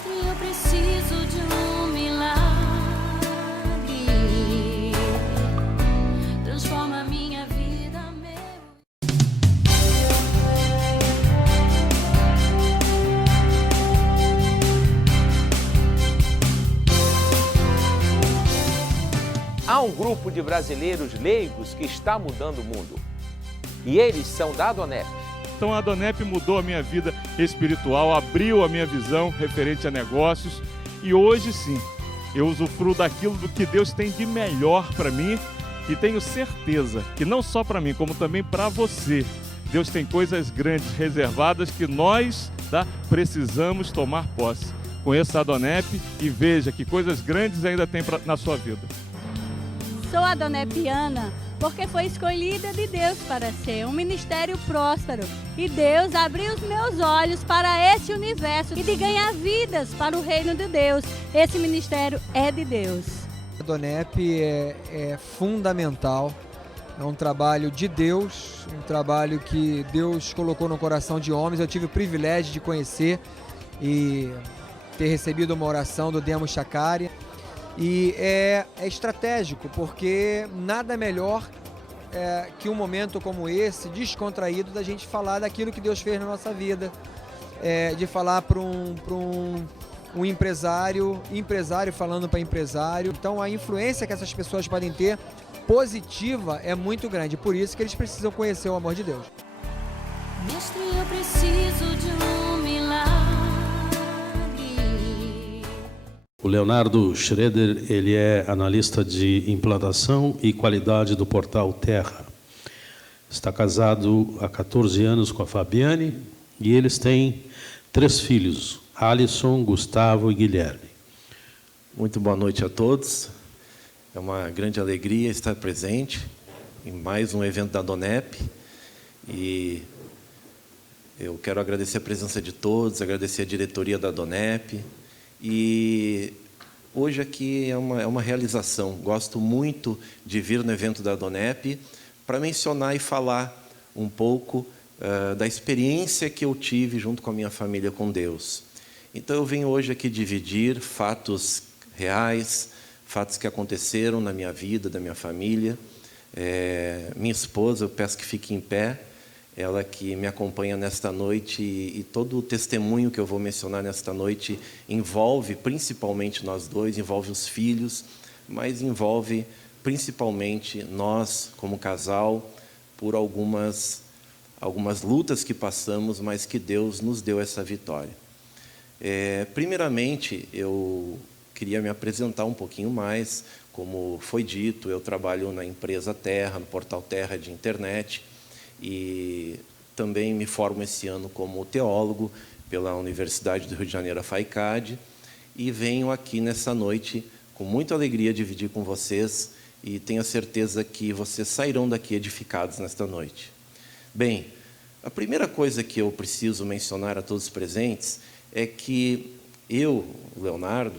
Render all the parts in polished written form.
Mestre, eu preciso de um milagre. Transforma minha vida, Há um grupo de brasileiros leigos que está mudando o mundo. E eles são da Adonep. Então a Adonep mudou a minha vida espiritual, abriu a minha visão referente a negócios. E hoje sim, eu usufruo daquilo do que Deus tem de melhor para mim. E tenho certeza que não só para mim, como também para você, Deus tem coisas grandes reservadas que nós precisamos tomar posse. Conheça a Adonep e veja que coisas grandes ainda tem na sua vida. Sou adonepiana porque foi escolhida de Deus para ser um ministério próspero. E Deus abriu os meus olhos para esse universo e de ganhar vidas para o reino de Deus. Esse ministério é de Deus. A Adonep é fundamental, é um trabalho de Deus, um trabalho que Deus colocou no coração de homens. Eu tive o privilégio de conhecer e ter recebido uma oração do Demo Chakari. E é estratégico, porque nada melhor que um momento como esse, descontraído, da gente falar daquilo que Deus fez na nossa vida, de falar para um empresário falando para empresário. Então a influência que essas pessoas podem ter positiva é muito grande, por isso que eles precisam conhecer o amor de Deus. Mestre, eu preciso de um milagre. O Leonardo Schroeder, ele é analista de implantação e qualidade do portal Terra. Está casado há 14 anos com a Fabiane e eles têm 3 filhos, Alisson, Gustavo e Guilherme. Muito boa noite a todos. É uma grande alegria estar presente em mais um evento da Adonep. E eu quero agradecer a presença de todos, agradecer a diretoria da Adonep. E hoje aqui é uma realização. Gosto muito de vir no evento da Adonep para mencionar e falar um pouco da experiência que eu tive junto com a minha família com Deus. Então eu venho hoje aqui dividir fatos reais, fatos que aconteceram na minha vida, da minha família. Minha esposa, eu peço que fique em pé, ela que me acompanha nesta noite, e todo o testemunho que eu vou mencionar nesta noite envolve principalmente nós dois, envolve os filhos, mas envolve principalmente nós como casal, por algumas lutas que passamos, mas que Deus nos deu essa vitória. Primeiramente, eu queria me apresentar um pouquinho mais. Como foi dito, eu trabalho na empresa Terra, no portal Terra de internet, e também me formo esse ano como teólogo pela Universidade do Rio de Janeiro, a FAICAD, e venho aqui nessa noite com muita alegria dividir com vocês, e tenho a certeza que vocês sairão daqui edificados nesta noite. Bem, a primeira coisa que eu preciso mencionar a todos os presentes é que eu, Leonardo,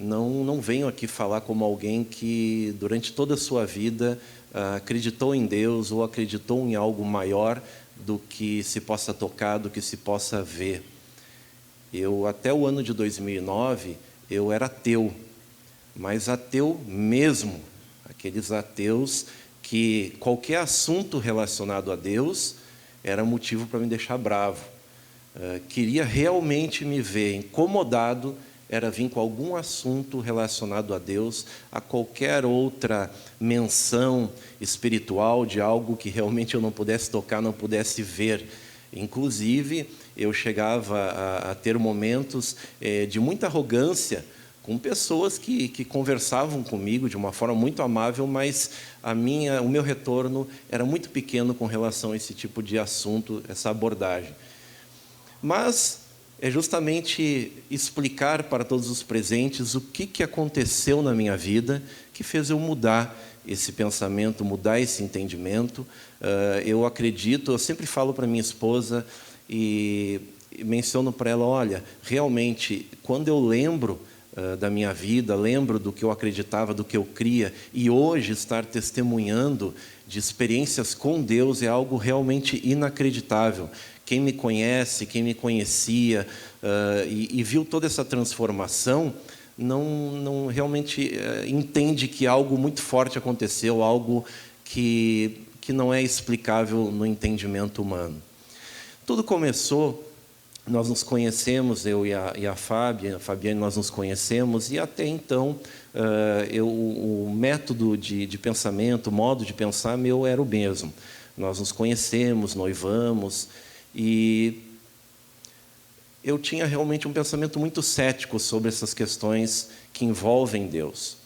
não venho aqui falar como alguém que, durante toda a sua vida, acreditou em Deus ou acreditou em algo maior do que se possa tocar, do que se possa ver. Até o ano de 2009, eu era ateu, mas ateu mesmo, aqueles ateus que qualquer assunto relacionado a Deus era motivo para me deixar bravo. Queria realmente me ver incomodado, era vir com algum assunto relacionado a Deus, a qualquer outra menção espiritual de algo que realmente eu não pudesse tocar, não pudesse ver. Inclusive, eu chegava a ter momentos de muita arrogância com pessoas que conversavam comigo de uma forma muito amável, mas o meu retorno era muito pequeno com relação a esse tipo de assunto, essa abordagem. Mas é justamente explicar para todos os presentes o que aconteceu na minha vida que fez eu mudar esse pensamento, mudar esse entendimento. Eu acredito, eu sempre falo para minha esposa e menciono para ela, olha, realmente, quando eu lembro da minha vida, lembro do que eu acreditava, do que eu cria, e hoje estar testemunhando de experiências com Deus é algo realmente inacreditável, quem me conhece, quem me conhecia e viu toda essa transformação, não realmente entende que algo muito forte aconteceu, algo que não é explicável no entendimento humano. Tudo começou, nós nos conhecemos, eu e a Fabiane, nós nos conhecemos, e até então o método de pensamento, o modo de pensar meu era o mesmo. Nós nos conhecemos, noivamos, e eu tinha realmente um pensamento muito cético sobre essas questões que envolvem Deus.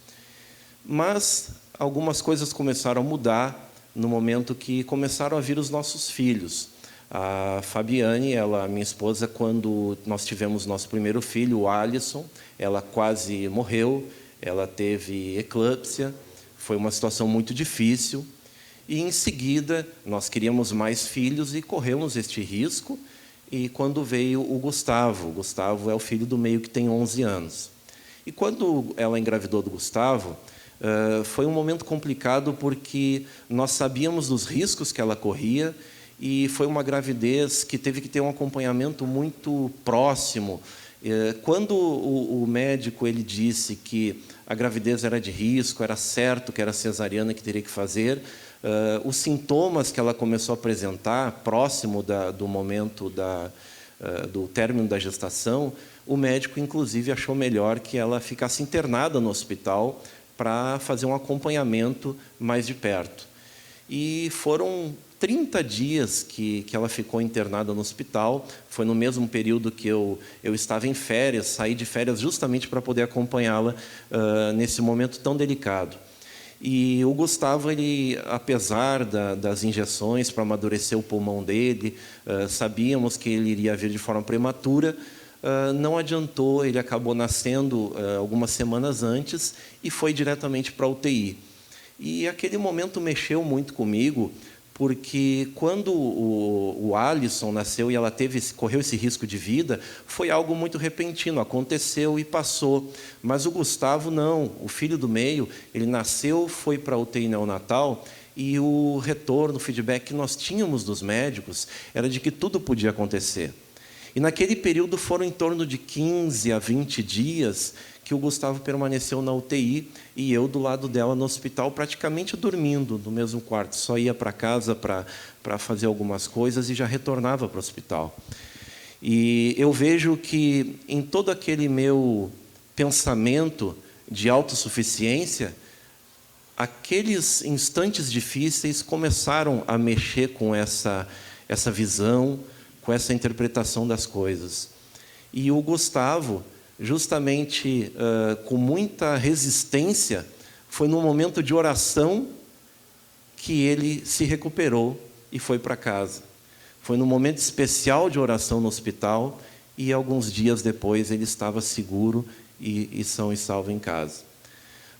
Mas algumas coisas começaram a mudar no momento que começaram a vir os nossos filhos. A Fabiane, minha esposa, quando nós tivemos nosso primeiro filho, o Alisson, ela quase morreu, ela teve eclâmpsia, foi uma situação muito difícil, e em seguida nós queríamos mais filhos e corremos este risco, e quando veio o Gustavo é o filho do meio que tem 11 anos. E quando ela engravidou do Gustavo, foi um momento complicado porque nós sabíamos dos riscos que ela corria e foi uma gravidez que teve que ter um acompanhamento muito próximo. Quando o médico ele disse que a gravidez era de risco, era certo que era cesariana que teria que fazer, os sintomas que ela começou a apresentar, próximo do momento do término da gestação, o médico, inclusive, achou melhor que ela ficasse internada no hospital para fazer um acompanhamento mais de perto. E foram 30 dias que ela ficou internada no hospital, foi no mesmo período que eu estava em férias, saí de férias justamente para poder acompanhá-la nesse momento tão delicado. E o Gustavo, ele, apesar das injeções para amadurecer o pulmão dele, sabíamos que ele iria vir de forma prematura, não adiantou, ele acabou nascendo algumas semanas antes e foi diretamente para a UTI. E aquele momento mexeu muito comigo, porque quando o Alisson nasceu e ela correu esse risco de vida, foi algo muito repentino, aconteceu e passou. Mas o Gustavo não, o filho do meio, ele nasceu, foi para a UTI neonatal, e o retorno, o feedback que nós tínhamos dos médicos era de que tudo podia acontecer. E naquele período foram em torno de 15 a 20 dias que o Gustavo permaneceu na UTI e eu do lado dela no hospital, praticamente dormindo no mesmo quarto. Só ia para casa para fazer algumas coisas e já retornava para o hospital. E eu vejo que em todo aquele meu pensamento de autossuficiência, aqueles instantes difíceis começaram a mexer com essa visão, com essa interpretação das coisas. E o Gustavo, justamente com muita resistência, foi num momento de oração que ele se recuperou e foi para casa. Foi num momento especial de oração no hospital e alguns dias depois ele estava seguro e são e salvo em casa.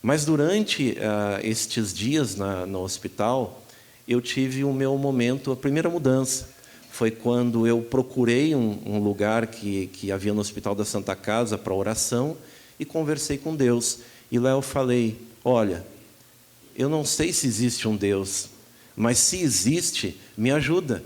Mas durante estes dias no hospital, eu tive o meu momento, a primeira mudança. Foi quando eu procurei um lugar que havia no Hospital da Santa Casa para oração e conversei com Deus. E lá eu falei, olha, eu não sei se existe um Deus, mas se existe, me ajuda.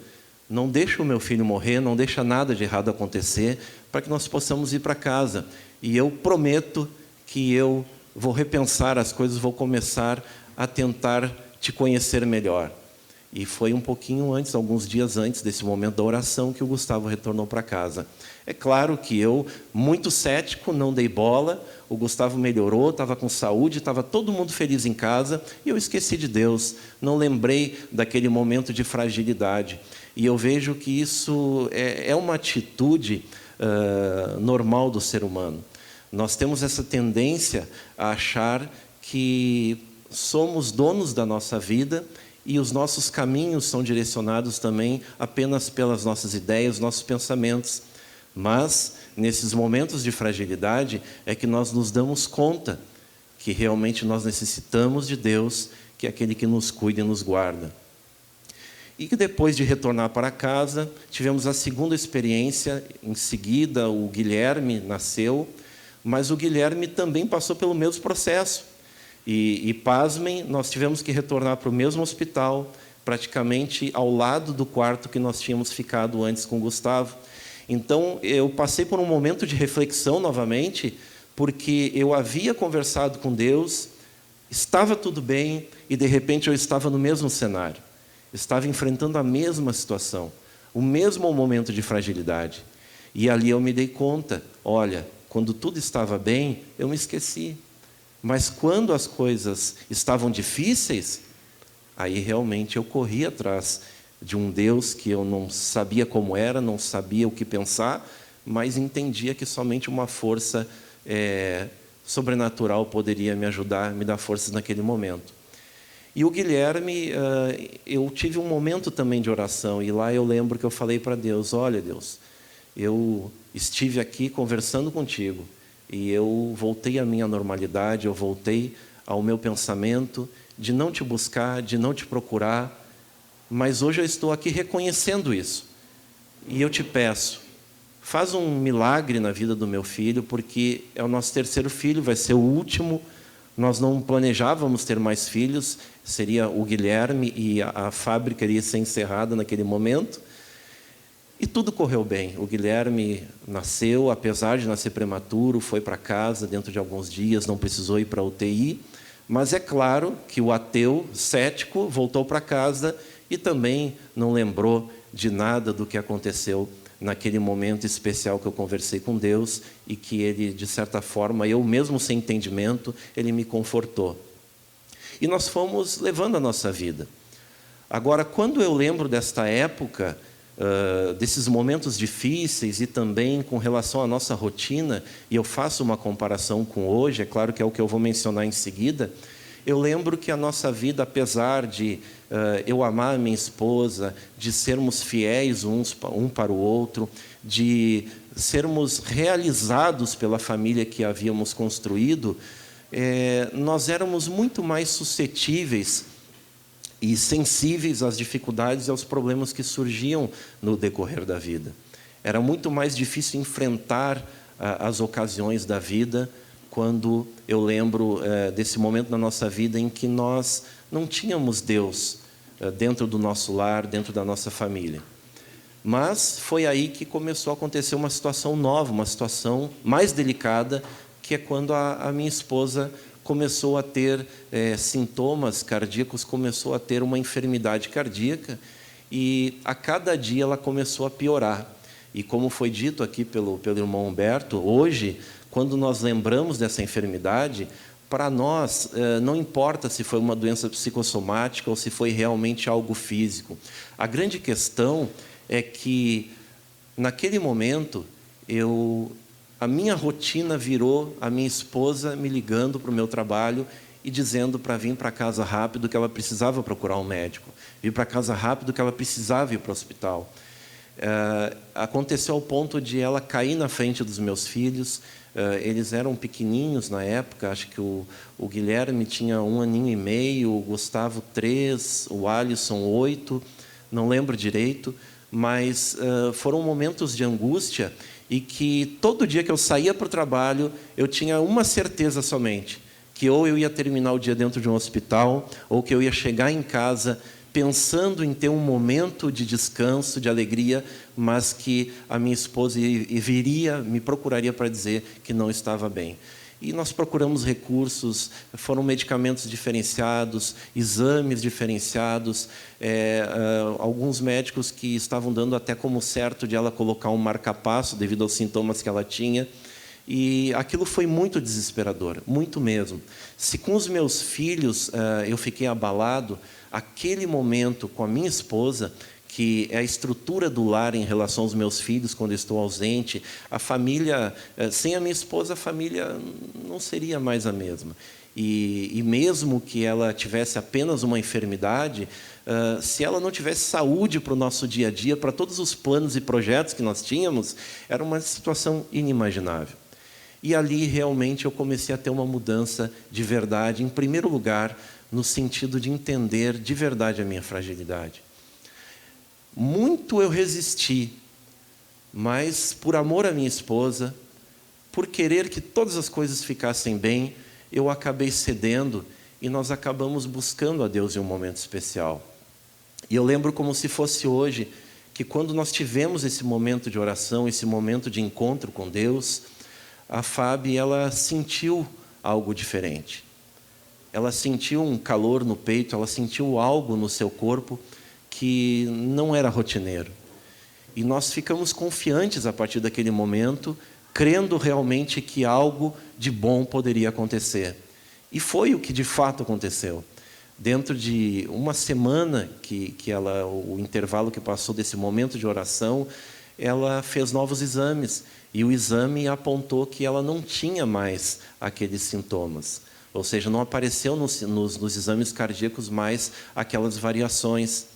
Não deixa o meu filho morrer, não deixa nada de errado acontecer, para que nós possamos ir para casa. E eu prometo que eu vou repensar as coisas, vou começar a tentar te conhecer melhor. E foi um pouquinho antes, alguns dias antes desse momento da oração, que o Gustavo retornou para casa. É claro que eu, muito cético, não dei bola, o Gustavo melhorou, estava com saúde, estava todo mundo feliz em casa, e eu esqueci de Deus, não lembrei daquele momento de fragilidade. E eu vejo que isso é uma atitude normal do ser humano. Nós temos essa tendência a achar que somos donos da nossa vida e os nossos caminhos são direcionados também apenas pelas nossas ideias, nossos pensamentos. Mas, nesses momentos de fragilidade, é que nós nos damos conta que realmente nós necessitamos de Deus, que é aquele que nos cuida e nos guarda. E que depois de retornar para casa, tivemos a segunda experiência. Em seguida, o Guilherme nasceu, mas o Guilherme também passou pelo mesmo processo. E pasmem, nós tivemos que retornar para o mesmo hospital, praticamente ao lado do quarto que nós tínhamos ficado antes com o Gustavo. Então, eu passei por um momento de reflexão novamente, porque eu havia conversado com Deus, estava tudo bem, e de repente eu estava no mesmo cenário. Estava enfrentando a mesma situação, o mesmo momento de fragilidade. E ali eu me dei conta, olha, quando tudo estava bem, eu me esqueci. Mas quando as coisas estavam difíceis, aí realmente eu corri atrás de um Deus que eu não sabia como era, não sabia o que pensar, mas entendia que somente uma força sobrenatural poderia me ajudar, me dar forças naquele momento. E o Guilherme, eu tive um momento também de oração, e lá eu lembro que eu falei para Deus, olha Deus, eu estive aqui conversando contigo, e eu voltei à minha normalidade, eu voltei ao meu pensamento de não te buscar, de não te procurar, mas hoje eu estou aqui reconhecendo isso. E eu te peço, faz um milagre na vida do meu filho, porque é o nosso terceiro filho, vai ser o último. Nós não planejávamos ter mais filhos, seria o Guilherme e a fábrica iria ser encerrada naquele momento. E tudo correu bem. O Guilherme nasceu, apesar de nascer prematuro, foi para casa dentro de alguns dias, não precisou ir para a UTI. Mas é claro que o ateu, cético, voltou para casa e também não lembrou de nada do que aconteceu naquele momento especial que eu conversei com Deus e que ele, de certa forma, eu mesmo sem entendimento, ele me confortou. E nós fomos levando a nossa vida. Agora, quando eu lembro desta época, desses momentos difíceis e também com relação à nossa rotina, e eu faço uma comparação com hoje, é claro que é o que eu vou mencionar em seguida, eu lembro que a nossa vida, apesar de eu amar a minha esposa, de sermos fiéis um para o outro, de sermos realizados pela família que havíamos construído, nós éramos muito mais suscetíveis e sensíveis às dificuldades e aos problemas que surgiam no decorrer da vida. Era muito mais difícil enfrentar as ocasiões da vida quando eu lembro desse momento na nossa vida em que nós não tínhamos Deus dentro do nosso lar, dentro da nossa família. Mas foi aí que começou a acontecer uma situação nova, uma situação mais delicada, que é quando a minha esposa começou a ter sintomas cardíacos, começou a ter uma enfermidade cardíaca, e a cada dia ela começou a piorar. E como foi dito aqui pelo irmão Humberto, hoje, quando nós lembramos dessa enfermidade, para nós não importa se foi uma doença psicossomática ou se foi realmente algo físico. A grande questão é que, naquele momento, a minha rotina virou a minha esposa me ligando para o meu trabalho e dizendo para vir para casa rápido que ela precisava procurar um médico, vir para casa rápido que ela precisava ir para o hospital. Aconteceu ao ponto de ela cair na frente dos meus filhos. Eles eram pequenininhos na época, acho que o Guilherme tinha 1 aninho e meio, o Gustavo 3, o Alisson 8, não lembro direito, mas foram momentos de angústia e que todo dia que eu saía para o trabalho, eu tinha uma certeza somente, que ou eu ia terminar o dia dentro de um hospital, ou que eu ia chegar em casa pensando em ter um momento de descanso, de alegria, mas que a minha esposa me procuraria para dizer que não estava bem. E nós procuramos recursos, foram medicamentos diferenciados, exames diferenciados, alguns médicos que estavam dando até como certo de ela colocar um marca-passo devido aos sintomas que ela tinha. E aquilo foi muito desesperador, muito mesmo. Se com os meus filhos eu fiquei abalado, aquele momento com a minha esposa, que é a estrutura do lar em relação aos meus filhos quando eu estou ausente, a família, sem a minha esposa, a família não seria mais a mesma. E mesmo que ela tivesse apenas uma enfermidade, se ela não tivesse saúde para o nosso dia a dia, para todos os planos e projetos que nós tínhamos, era uma situação inimaginável. E ali realmente eu comecei a ter uma mudança de verdade, em primeiro lugar, no sentido de entender de verdade a minha fragilidade. Muito eu resisti, mas por amor à minha esposa, por querer que todas as coisas ficassem bem, eu acabei cedendo e nós acabamos buscando a Deus em um momento especial. E eu lembro como se fosse hoje, que quando nós tivemos esse momento de oração, esse momento de encontro com Deus, a Fábio, ela sentiu algo diferente. Ela sentiu um calor no peito, ela sentiu algo no seu corpo que não era rotineiro. E nós ficamos confiantes a partir daquele momento, crendo realmente que algo de bom poderia acontecer. E foi o que de fato aconteceu. Dentro de uma semana o intervalo que passou desse momento de oração, ela fez novos exames. E o exame apontou que ela não tinha mais aqueles sintomas. Ou seja, não apareceu nos exames cardíacos mais aquelas variações.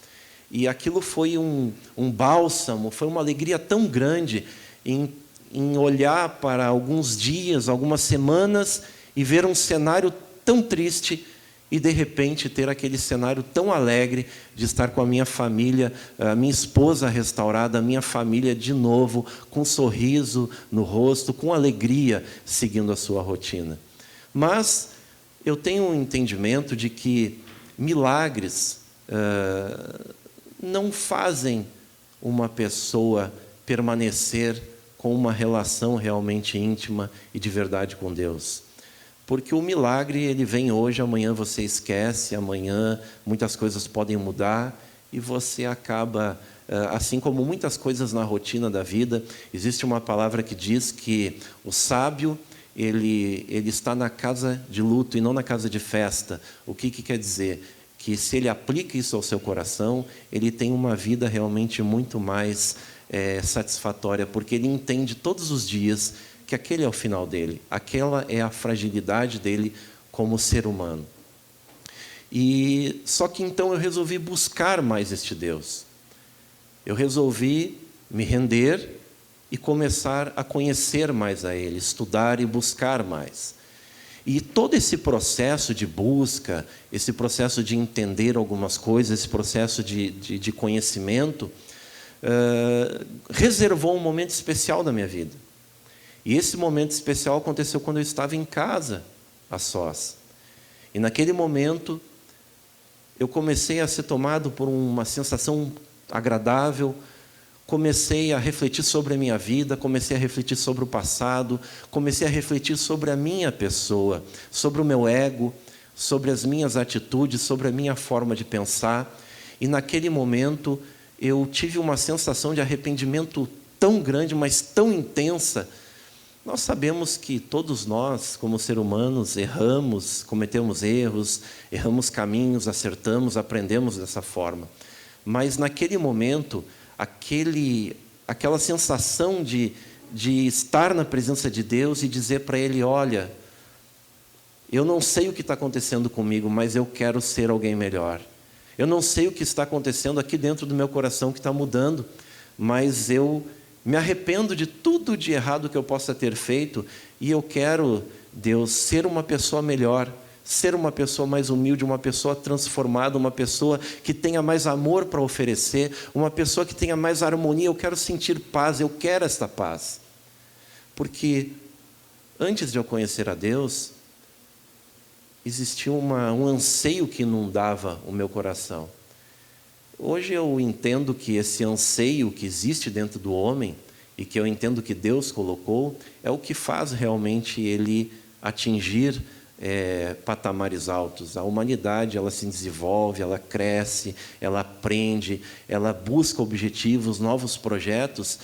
E aquilo foi um bálsamo, foi uma alegria tão grande em olhar para alguns dias, algumas semanas, e ver um cenário tão triste e, de repente, ter aquele cenário tão alegre de estar com a minha família, a minha esposa restaurada, a minha família de novo, com um sorriso no rosto, com alegria, seguindo a sua rotina. Mas eu tenho um entendimento de que milagres não fazem uma pessoa permanecer com uma relação realmente íntima e de verdade com Deus. Porque o milagre, ele vem hoje, amanhã você esquece, amanhã muitas coisas podem mudar e você acaba, assim como muitas coisas na rotina da vida, existe uma palavra que diz que o sábio, ele está na casa de luto e não na casa de festa. O que quer dizer? Que se ele aplica isso ao seu coração, ele tem uma vida realmente muito mais satisfatória, porque ele entende todos os dias que aquele é o final dele, aquela é a fragilidade dele como ser humano. E só que então eu resolvi buscar mais este Deus. Eu resolvi me render e começar a conhecer mais a Ele, estudar e buscar mais. E todo esse processo de busca, esse processo de entender algumas coisas, esse processo de conhecimento, reservou um momento especial da minha vida. E esse momento especial aconteceu quando eu estava em casa, a sós. E naquele momento, eu comecei a ser tomado por uma sensação agradável, comecei a refletir sobre a minha vida, comecei a refletir sobre o passado, comecei a refletir sobre a minha pessoa, sobre o meu ego, sobre as minhas atitudes, sobre a minha forma de pensar. E naquele momento, eu tive uma sensação de arrependimento tão grande, mas tão intensa. Nós sabemos que todos nós, como seres humanos, erramos, cometemos erros, erramos caminhos, acertamos, aprendemos dessa forma. Mas naquele momento, aquela sensação de estar na presença de Deus e dizer para Ele, olha, eu não sei o que está acontecendo comigo, mas eu quero ser alguém melhor. Eu não sei o que está acontecendo aqui dentro do meu coração que está mudando, mas eu me arrependo de tudo de errado que eu possa ter feito e eu quero, Deus, ser uma pessoa melhor, ser uma pessoa mais humilde, uma pessoa transformada, uma pessoa que tenha mais amor para oferecer, uma pessoa que tenha mais harmonia. Eu quero sentir paz, eu quero esta paz. Porque antes de eu conhecer a Deus, existia um anseio que inundava o meu coração. Hoje eu entendo que esse anseio que existe dentro do homem e que eu entendo que Deus colocou é o que faz realmente ele atingir patamares altos. A humanidade, ela se desenvolve, ela cresce, ela aprende, ela busca objetivos, novos projetos,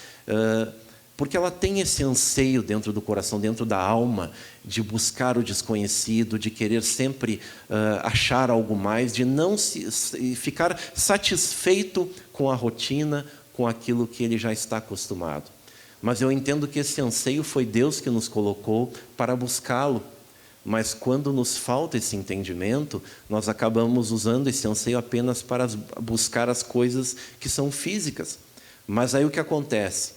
porque ela tem esse anseio dentro do coração, dentro da alma, de buscar o desconhecido, de querer sempre achar algo mais, de não ficar satisfeito com a rotina, com aquilo que ele já está acostumado. Mas eu entendo que esse anseio foi Deus que nos colocou para buscá-lo. Mas quando nos falta esse entendimento, nós acabamos usando esse anseio apenas para buscar as coisas que são físicas. Mas aí o que acontece?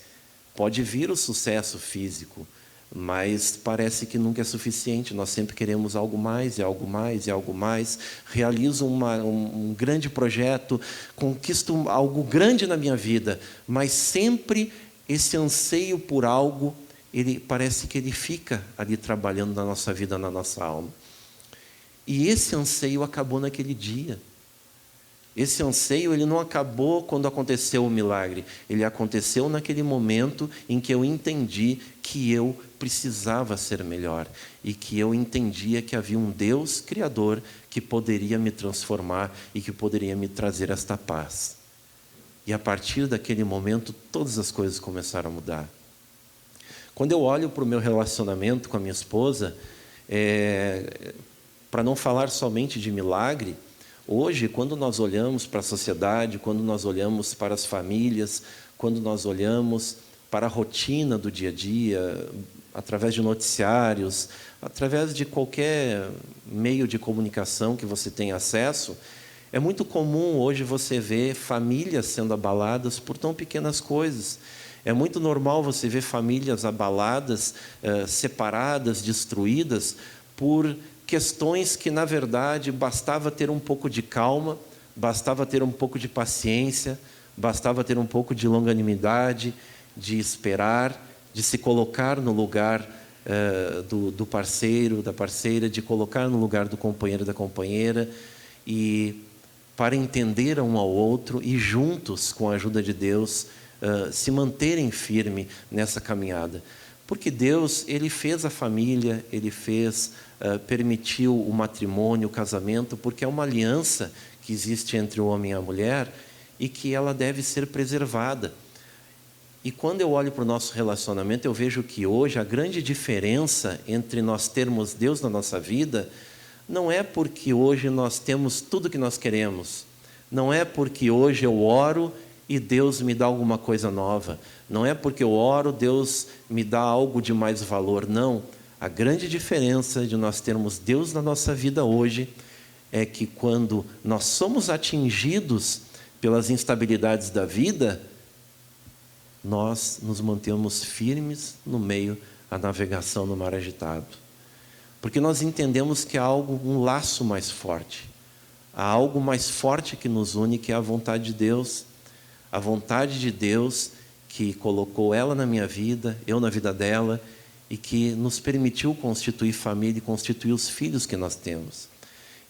Pode vir o sucesso físico, mas parece que nunca é suficiente. Nós sempre queremos algo mais, e algo mais, e algo mais. Realizo um grande projeto, conquisto algo grande na minha vida, mas sempre esse anseio por algo, parece que ele fica ali trabalhando na nossa vida, na nossa alma. E esse anseio acabou naquele dia. Esse anseio, ele não acabou quando aconteceu o milagre. Ele aconteceu naquele momento em que eu entendi que eu precisava ser melhor e que eu entendia que havia um Deus Criador que poderia me transformar e que poderia me trazer esta paz. E a partir daquele momento, todas as coisas começaram a mudar. Quando eu olho para o meu relacionamento com a minha esposa, para não falar somente de milagre, hoje, quando nós olhamos para a sociedade, quando nós olhamos para as famílias, quando nós olhamos para a rotina do dia a dia, através de noticiários, através de qualquer meio de comunicação que você tenha acesso, é muito comum hoje você ver famílias sendo abaladas por tão pequenas coisas. É muito normal você ver famílias abaladas, separadas, destruídas, por questões que, na verdade, bastava ter um pouco de calma, bastava ter um pouco de paciência, bastava ter um pouco de longanimidade, de esperar, de se colocar no lugar do parceiro, da parceira, de colocar no lugar do companheiro, da companheira, e para entender um ao outro e juntos, com a ajuda de Deus, se manterem firmes nessa caminhada. Porque Deus, Ele fez a família, Ele permitiu o matrimônio, o casamento, porque é uma aliança que existe entre o homem e a mulher e que ela deve ser preservada. E quando eu olho para o nosso relacionamento, eu vejo que hoje a grande diferença entre nós termos Deus na nossa vida não é porque hoje nós temos tudo que nós queremos, não é porque hoje eu oro e Deus me dá alguma coisa nova, não é porque eu oro, Deus me dá algo de mais valor, não. A grande diferença de nós termos Deus na nossa vida hoje é que quando nós somos atingidos pelas instabilidades da vida, nós nos mantemos firmes no meio da navegação no mar agitado. Porque nós entendemos que há um laço mais forte. Há algo mais forte que nos une, que é a vontade de Deus. A vontade de Deus que colocou ela na minha vida, eu na vida dela, e que nos permitiu constituir família e constituir os filhos que nós temos.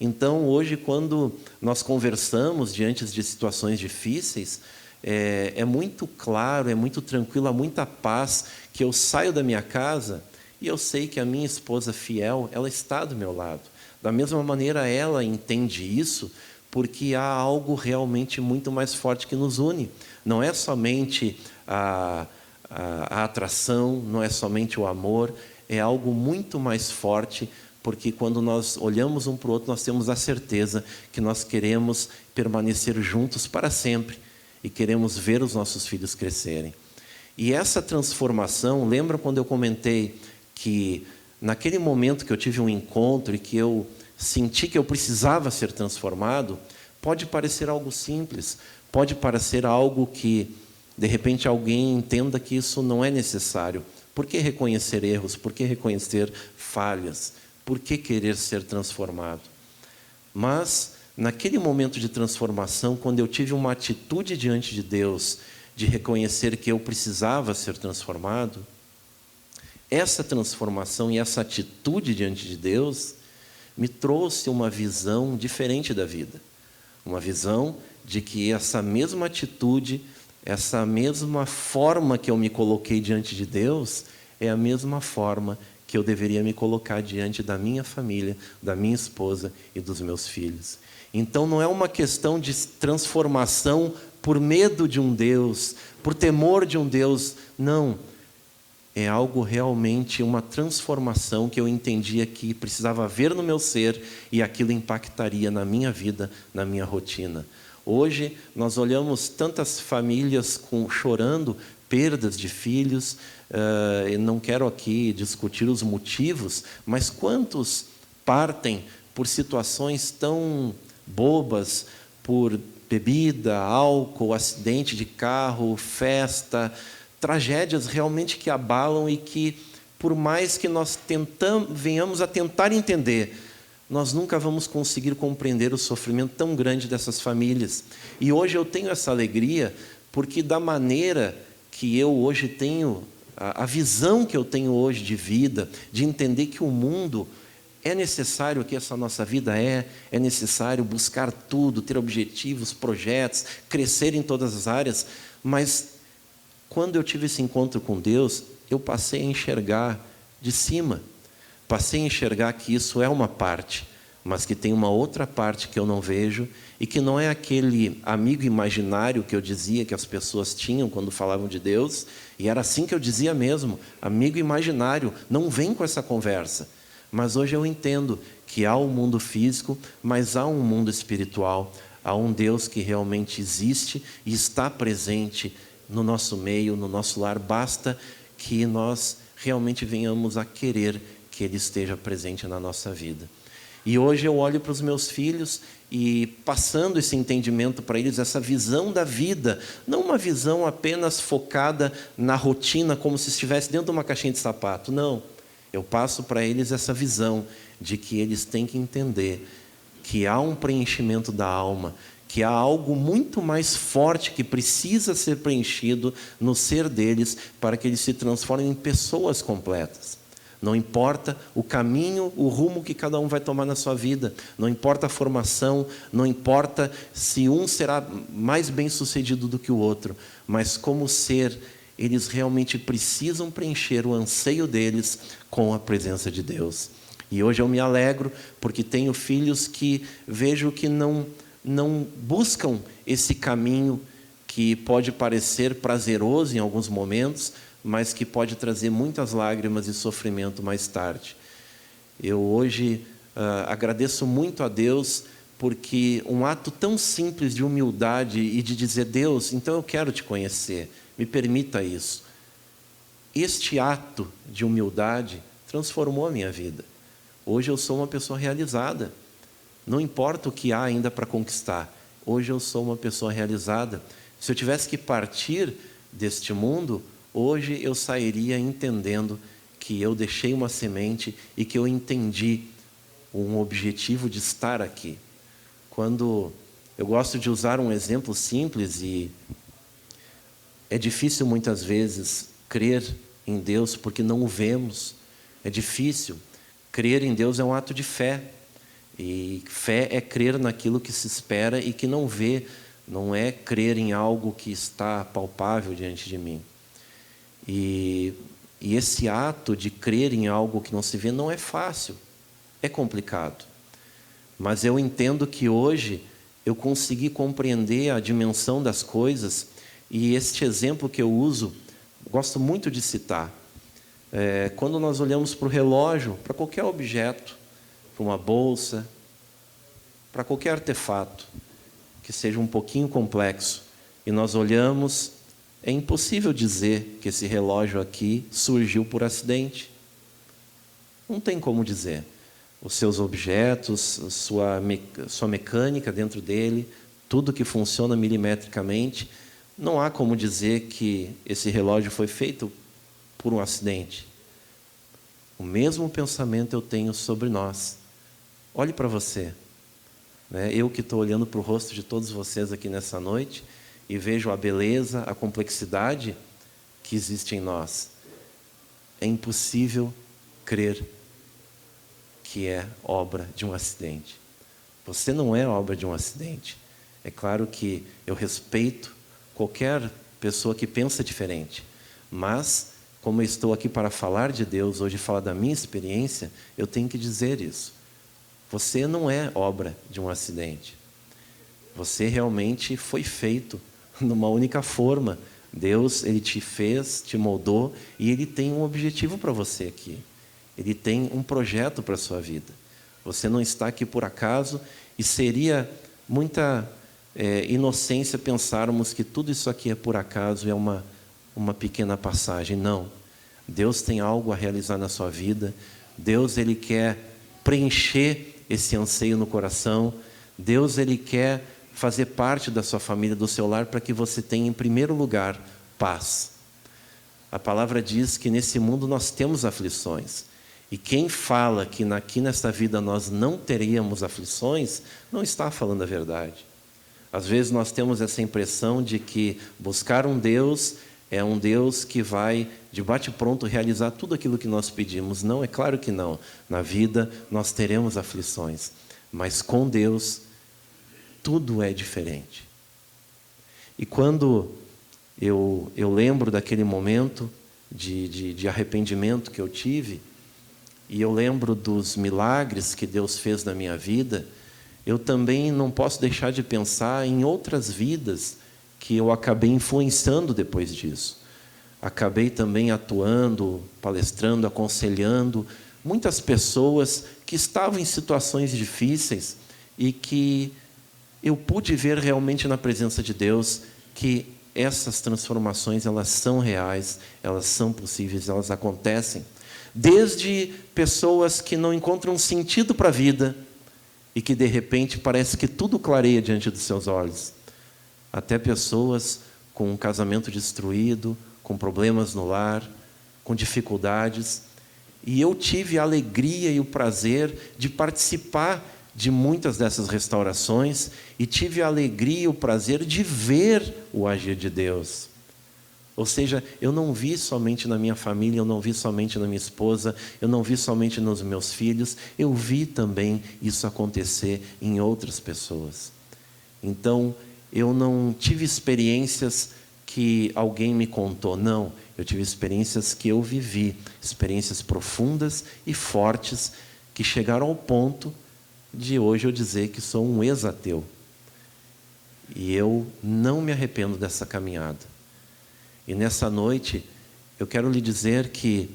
Então, hoje, quando nós conversamos diante de situações difíceis, é muito claro, é muito tranquilo, há muita paz, que eu saio da minha casa e eu sei que a minha esposa fiel, ela está do meu lado. Da mesma maneira, ela entende isso, porque há algo realmente muito mais forte que nos une. Não é somente a atração, não é somente o amor, é algo muito mais forte, porque quando nós olhamos um para o outro, nós temos a certeza que nós queremos permanecer juntos para sempre e queremos ver os nossos filhos crescerem. E essa transformação, lembra quando eu comentei que naquele momento que eu tive um encontro e que eu senti que eu precisava ser transformado, pode parecer algo simples, pode parecer algo que, de repente, alguém entenda que isso não é necessário. Por que reconhecer erros? Por que reconhecer falhas? Por que querer ser transformado? Mas, naquele momento de transformação, quando eu tive uma atitude diante de Deus, de reconhecer que eu precisava ser transformado, essa transformação e essa atitude diante de Deus me trouxe uma visão diferente da vida. Uma visão de que essa mesma atitude, essa mesma forma que eu me coloquei diante de Deus, é a mesma forma que eu deveria me colocar diante da minha família, da minha esposa e dos meus filhos. Então, não é uma questão de transformação por medo de um Deus, por temor de um Deus, não. É algo realmente, uma transformação que eu entendia que precisava haver no meu ser e aquilo impactaria na minha vida, na minha rotina. Hoje, nós olhamos tantas famílias chorando perdas de filhos, eu não quero aqui discutir os motivos, mas quantos partem por situações tão bobas, por bebida, álcool, acidente de carro, festa, tragédias realmente que abalam e que, por mais que nós venhamos a tentar entender, nós nunca vamos conseguir compreender o sofrimento tão grande dessas famílias. E hoje eu tenho essa alegria, porque da maneira que eu hoje tenho, a visão que eu tenho hoje de vida, de entender que o mundo É necessário que essa nossa vida é necessário buscar tudo, ter objetivos, projetos, crescer em todas as áreas, mas quando eu tive esse encontro com Deus, eu passei a enxergar de cima, passei a enxergar que isso é uma parte, mas que tem uma outra parte que eu não vejo e que não é aquele amigo imaginário que eu dizia que as pessoas tinham quando falavam de Deus, e era assim que eu dizia mesmo, amigo imaginário, não vem com essa conversa. Mas hoje eu entendo que há um mundo físico, mas há um mundo espiritual, há um Deus que realmente existe e está presente no nosso meio, no nosso lar, basta que nós realmente venhamos a querer que Ele esteja presente na nossa vida. E hoje eu olho para os meus filhos e passando esse entendimento para eles, essa visão da vida, não uma visão apenas focada na rotina, como se estivesse dentro de uma caixinha de sapato, não. Eu passo para eles essa visão de que eles têm que entender que há um preenchimento da alma, que há algo muito mais forte que precisa ser preenchido no ser deles para que eles se transformem em pessoas completas. Não importa o caminho, o rumo que cada um vai tomar na sua vida, não importa a formação, não importa se um será mais bem-sucedido do que o outro, mas como ser, eles realmente precisam preencher o anseio deles com a presença de Deus. E hoje eu me alegro porque tenho filhos que vejo que não buscam esse caminho que pode parecer prazeroso em alguns momentos, mas que pode trazer muitas lágrimas e sofrimento mais tarde. Eu hoje agradeço muito a Deus porque um ato tão simples de humildade e de dizer, Deus, então eu quero te conhecer, me permita isso. Este ato de humildade transformou a minha vida. Hoje eu sou uma pessoa realizada. Não importa o que há ainda para conquistar. Hoje eu sou uma pessoa realizada. Se eu tivesse que partir deste mundo, hoje eu sairia entendendo que eu deixei uma semente e que eu entendi um objetivo de estar aqui. Quando eu gosto de usar um exemplo simples e é difícil muitas vezes crer em Deus porque não o vemos. É difícil. Crer em Deus é um ato de fé. E fé é crer naquilo que se espera e que não vê. Não é crer em algo que está palpável diante de mim. E esse ato de crer em algo que não se vê não é fácil. É complicado. Mas eu entendo que hoje eu consegui compreender a dimensão das coisas. E este exemplo que eu uso, gosto muito de citar. Quando nós olhamos para o relógio, para qualquer objeto, para uma bolsa, para qualquer artefato que seja um pouquinho complexo, e nós olhamos, é impossível dizer que esse relógio aqui surgiu por acidente. Não tem como dizer. Os seus objetos, sua mecânica dentro dele, tudo que funciona milimetricamente, não há como dizer que esse relógio foi feito por um acidente. O mesmo pensamento eu tenho sobre nós. Olhe para você. Eu que estou olhando para o rosto de todos vocês aqui nessa noite e vejo a beleza, a complexidade que existe em nós. É impossível crer que é obra de um acidente. Você não é obra de um acidente. É claro que eu respeito qualquer pessoa que pensa diferente, mas como eu estou aqui para falar de Deus, hoje falar da minha experiência, eu tenho que dizer isso. Você não é obra de um acidente. Você realmente foi feito numa única forma. Deus, Ele te fez, te moldou, e Ele tem um objetivo para você aqui. Ele tem um projeto para a sua vida. Você não está aqui por acaso, e seria muita inocência pensarmos que tudo isso aqui é por acaso, é uma pequena passagem. Não. Deus tem algo a realizar na sua vida. Deus, Ele quer preencher esse anseio no coração. Deus, Ele quer fazer parte da sua família, do seu lar, para que você tenha, em primeiro lugar, paz. A palavra diz que nesse mundo nós temos aflições. E quem fala que aqui nesta vida nós não teríamos aflições, não está falando a verdade. Às vezes nós temos essa impressão de que buscar um Deus é um Deus que vai de bate-pronto realizar tudo aquilo que nós pedimos. Não, é claro que não. Na vida nós teremos aflições, mas com Deus tudo é diferente. E quando eu lembro daquele momento de arrependimento que eu tive, e eu lembro dos milagres que Deus fez na minha vida, eu também não posso deixar de pensar em outras vidas que eu acabei influenciando depois disso. Acabei também atuando, palestrando, aconselhando muitas pessoas que estavam em situações difíceis e que eu pude ver realmente na presença de Deus que essas transformações, elas são reais, elas são possíveis, elas acontecem. Desde pessoas que não encontram sentido para a vida e que, de repente, parece que tudo clareia diante dos seus olhos, até pessoas com um casamento destruído, com problemas no lar, com dificuldades. E eu tive a alegria e o prazer de participar de muitas dessas restaurações e tive a alegria e o prazer de ver o agir de Deus. Ou seja, eu não vi somente na minha família, eu não vi somente na minha esposa, eu não vi somente nos meus filhos, eu vi também isso acontecer em outras pessoas. Então, eu não tive experiências que alguém me contou, não. Eu tive experiências que eu vivi, experiências profundas e fortes que chegaram ao ponto de hoje eu dizer que sou um ex-ateu. E eu não me arrependo dessa caminhada. E nessa noite, eu quero lhe dizer que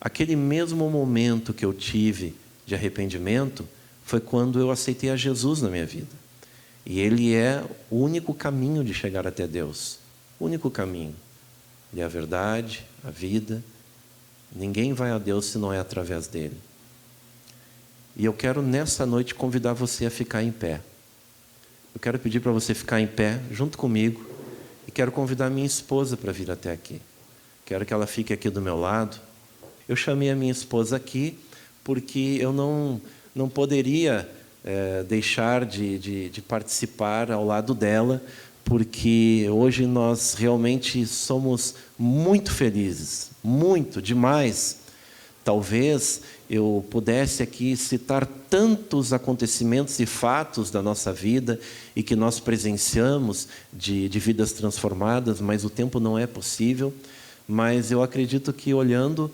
aquele mesmo momento que eu tive de arrependimento foi quando eu aceitei a Jesus na minha vida. E Ele é o único caminho de chegar até Deus. O único caminho. Ele é a verdade, a vida. Ninguém vai a Deus se não é através dEle. E eu quero nessa noite convidar você a ficar em pé. Eu quero pedir para você ficar em pé junto comigo. E quero convidar minha esposa para vir até aqui. Quero que ela fique aqui do meu lado. Eu chamei a minha esposa aqui porque eu não poderia deixar de participar ao lado dela, porque hoje nós realmente somos muito felizes, muito, demais. Talvez eu pudesse aqui citar tantos acontecimentos e fatos da nossa vida e que nós presenciamos de vidas transformadas, mas o tempo não é possível. Mas eu acredito que olhando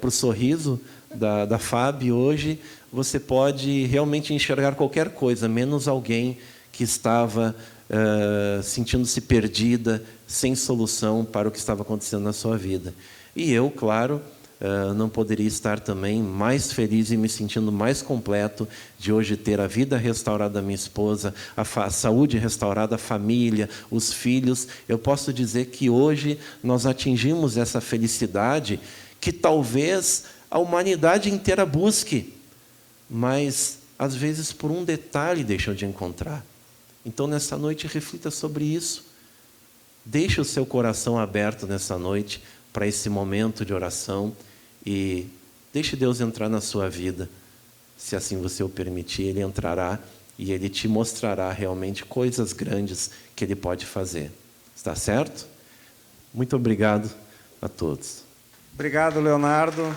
para o sorriso da Fábio hoje, você pode realmente enxergar qualquer coisa, menos alguém que estava sentindo-se perdida, sem solução para o que estava acontecendo na sua vida. E eu, claro, não poderia estar também mais feliz e me sentindo mais completo de hoje ter a vida restaurada da minha esposa, a saúde restaurada, a família, os filhos. Eu posso dizer que hoje nós atingimos essa felicidade que talvez a humanidade inteira busque, mas às vezes por um detalhe deixam de encontrar. Então nessa noite reflita sobre isso. Deixe o seu coração aberto nessa noite para esse momento de oração e deixe Deus entrar na sua vida. Se assim você o permitir, Ele entrará e Ele te mostrará realmente coisas grandes que Ele pode fazer. Está certo? Muito obrigado a todos. Obrigado, Leonardo.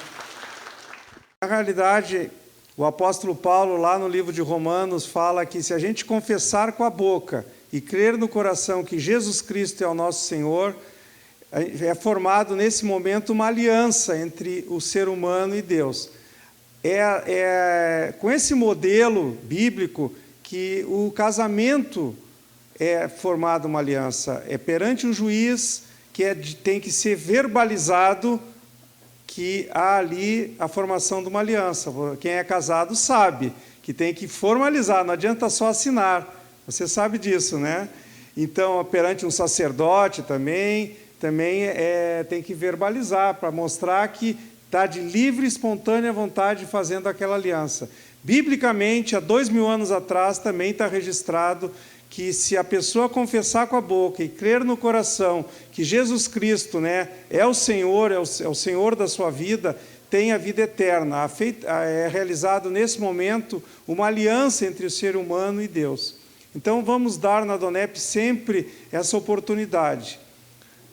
Na realidade, o apóstolo Paulo, lá no livro de Romanos, fala que se a gente confessar com a boca e crer no coração que Jesus Cristo é o nosso Senhor, é formado nesse momento uma aliança entre o ser humano e Deus. É com esse modelo bíblico que o casamento é formado uma aliança. É perante um juiz que tem que ser verbalizado que há ali a formação de uma aliança. Quem é casado sabe que tem que formalizar, não adianta só assinar. Você sabe disso, né? Então, perante um sacerdote também tem que verbalizar para mostrar que está de livre e espontânea vontade fazendo aquela aliança. Biblicamente, há 2000 anos atrás, também está registrado que se a pessoa confessar com a boca e crer no coração que Jesus Cristo, né, é o Senhor, é o Senhor da sua vida, tem a vida eterna. É realizado nesse momento uma aliança entre o ser humano e Deus. Então vamos dar na Donep sempre essa oportunidade.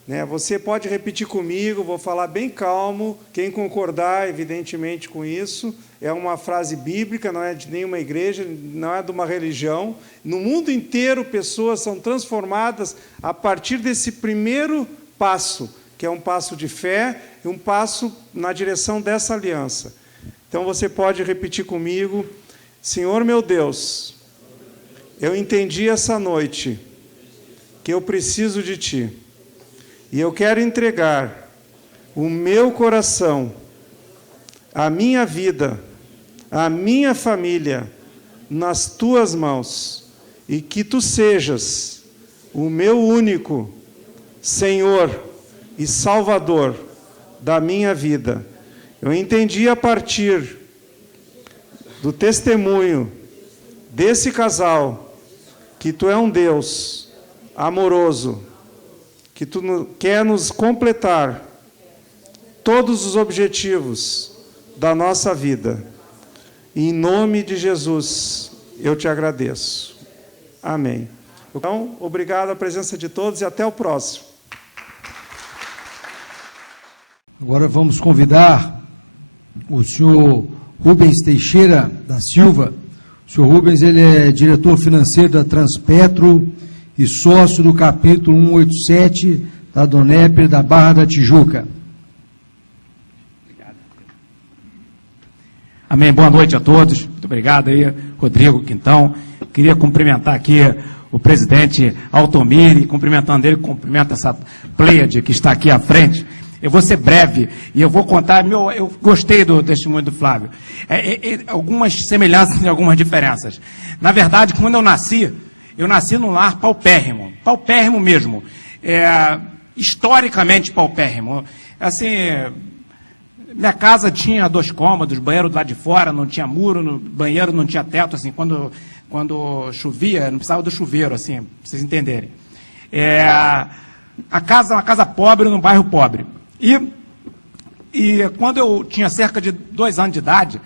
né? Você pode repetir comigo, vou falar bem calmo. Quem concordar, evidentemente, com isso, é uma frase bíblica, não é de nenhuma igreja, não é de uma religião. No mundo inteiro, pessoas são transformadas a partir desse primeiro passo, que é um passo de fé e um passo na direção dessa aliança. Então, você pode repetir comigo: Senhor meu Deus, eu entendi essa noite que eu preciso de Ti. E eu quero entregar o meu coração, a minha vida, a minha família, nas Tuas mãos. E que Tu sejas o meu único Senhor e Salvador da minha vida. Eu entendi a partir do testemunho desse casal que Tu é um Deus amoroso, que Tu quer nos completar todos os objetivos da nossa vida. E em nome de Jesus, eu Te agradeço. Amém. Então, obrigado à presença de todos e até o próximo. Agora vamos convidar o senhor Rubens Teixeira da Silva. O senhor Rubens, ele é diretor financeiro da Transpetro e sócio do capítulo 187 da Donep da Barra da Tijuca. Obrigado. Amém. Boa noite a todos. Muito obrigado aí, Rodrigo Quintão. Queria cumprimentar aqui o presidente Altomir, e cumprimentando ele, cumprimento essa pleiade que está aqui à frente. Eu vou ser breve e eu vou contar, eu gostei do testemunho do Flávio. Algumas semelhanças e algumas diferenças. Na verdade, quando eu nasci num lar paupérrimo mesmo. Historicamente paupérrimo. Assim, minha casa tinha 2 cômodos, banheiro do lado de fora, não tinha muro, no banheiro não tinha teto, assim, quando chovia, não precisava do chuveiro, assim, para vocês entenderem. Uma casa pobre, num bairro pobre. E quando eu tinha cerca de 2 anos de idade,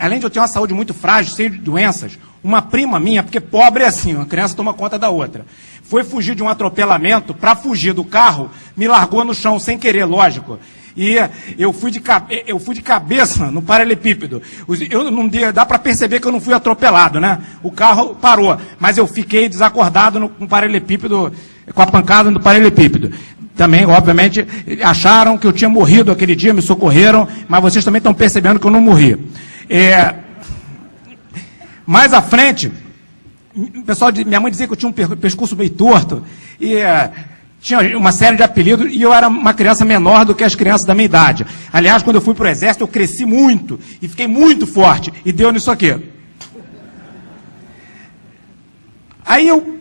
além de eu ter uma saúde muito frágil, cheia de doenças, uma prima minha, porque pobre é assim, uma criança toma conta da outra, foi fugir de um atropelamento, para fugir do carro, me largou no chão, sem querer, lógico. E eu fui de cabeça no paralelepípedo. Não dá para perceber que eu não fui atropelado, né? O carro parou, mas eu fiquei desacordado no paralelepípedo, com a pancada no paralelepípedo. Também, obviamente, acharam que eu tinha morrido aquele dia, me socorreram, mas vocês também estão percebendo que eu não morri. Mais à frente, o pessoal, minha mãe dizia que eu tinha um pescoço meio torto, e tinha uma série de apelidos, e eu era uma criança menor do que as crianças da minha idade. Aliás, quando eu fui para o exército, eu cresci muito, e fiquei muito forte, e deu nisso aqui. Aí eu